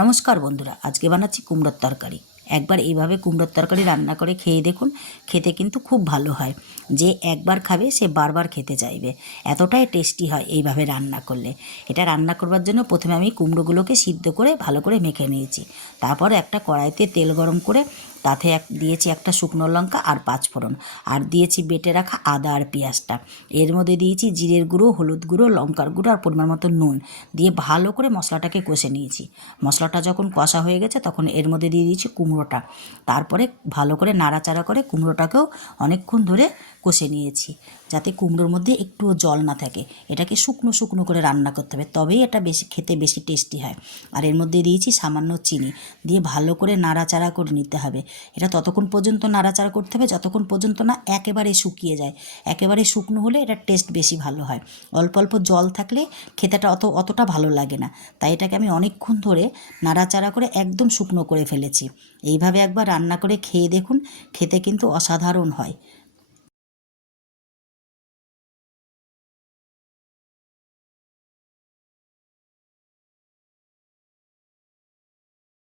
নমস্কার বন্ধুরা, আজকে বানাচ্ছি কুমড়োর তরকারি। একবার এইভাবে কুমড়োর তরকারি রান্না করে খেয়ে দেখুন, খেতে কিন্তু খুব ভালো হয়। যে একবার খাবে সে বারবার খেতে চাইবে, এতটাই টেস্টি হয় এইভাবে রান্না করলে। এটা রান্না করবার জন্য প্রথমে আমি কুমড়োগুলোকে সিদ্ধ করে ভালো করে মেখে নিয়েছি। তারপর একটা কড়াইতে তেল গরম করে তাতে দিয়েছি একটা শুকনো লঙ্কা আর পাঁচফোড়ন, আর দিয়েছি বেটে রাখা আদা আর পেঁয়াজটা। এর মধ্যে দিয়েছি জিরের গুঁড়ো, হলুদ গুঁড়ো, লঙ্কার গুঁড়ো আর পরিমাণ মতো নুন দিয়ে ভালো করে মশলাটাকে কষে নিয়েছি। মশলাটা যখন কষা হয়ে গেছে তখন এর মধ্যে দিয়ে দিয়েছি কুমড়োটা। তারপরে ভালো করে নাড়াচাড়া করে কুমড়োটাকেও অনেকক্ষণ ধরে কষে নিয়েছি, যাতে কুমড়োর মধ্যে একটুও জল না থাকে। এটাকে শুকনো শুকনো করে রান্না করতে হবে, তবেই এটা খেতে বেশি টেস্টি হয়। আর এর মধ্যে দিয়েছি সামান্য চিনি, দিয়ে ভালো করে নাড়াচাড়া করে নিতে হবে। এটা ততক্ষণ পর্যন্ত নাড়াচাড়া করতে হবে যতক্ষণ পর্যন্ত না একেবারে শুকিয়ে যায়। একেবারে শুকনো হলে এটার টেস্ট বেশি ভালো হয়। অল্প অল্প জল থাকলে খেতেটা অতটা ভালো লাগে না। তাই এটাকে আমি অনেকক্ষণ ধরে নাড়াচাড়া করে একদম শুকনো করে ফেলেছি। এইভাবে একবার রান্না করে খেয়ে দেখুন, খেতে কিন্তু অসাধারণ হয়।